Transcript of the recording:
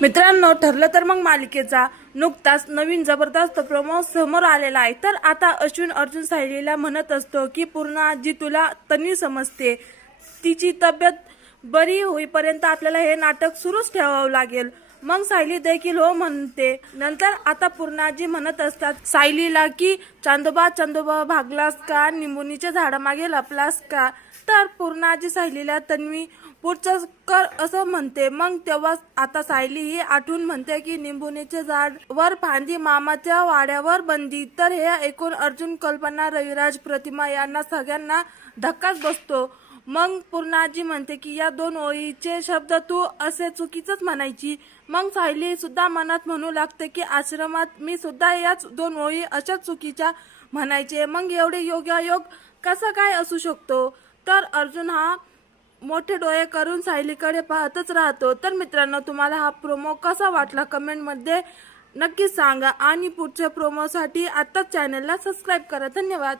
मित्रांनो, ठरलं तर मग मालिकेचा नुकताच नवीन जबरदस्त प्रोमो समोर आलेला आहे। तर आता अश्विन अर्जुन सायलीला म्हणत असतो की पूर्ण आजी तुला तन्वी समजते, तिची तब्येत बरी होईपर्यंत आपल्याला हे नाटक सुरूच ठेवावं लागेल। मग सायली देखील हो म्हणते। नंतर आता पूर्णाजी म्हणत असतात सायलीला की चांदोबा चांदोबा भागलास का, निंबुनीच्या झाडामागे लपलास का। तर पूर्णाजी सायलीला तन्वी पुढचं कर असं म्हणते। मग तेव्हा आता सायली ही आठवून म्हणते की निंबुनीचे झाड वर फांदी मामाच्या वाड्यावर बंदी। तर हे ऐकून अर्जुन, कल्पना, रविराज, प्रतिमा यांना सगळ्यांना धक्काच बसतो। मग पूर्णाजी म्हणते की या दोन ओळीचे शब्द तू असे चुकीचंच म्हणायची। मग सायली सुद्धा मनात म्हणू लागते की आश्रमात मी सुद्धा याच दोन ओळी अशाच चुकीच्या म्हणायचे। मग एवढे योगायोग कसा काय असू शकतो। तर अर्जुन हा मोठे डोळे करून सायलीकडे पाहतच राहतो। तर मित्रांनो, तुम्हाला हा प्रोमो कसा वाटला कमेंटमध्ये नक्की सांगा आणि पुढच्या प्रोमोसाठी आत्ताच चॅनलला सबस्क्राईब करा। धन्यवाद।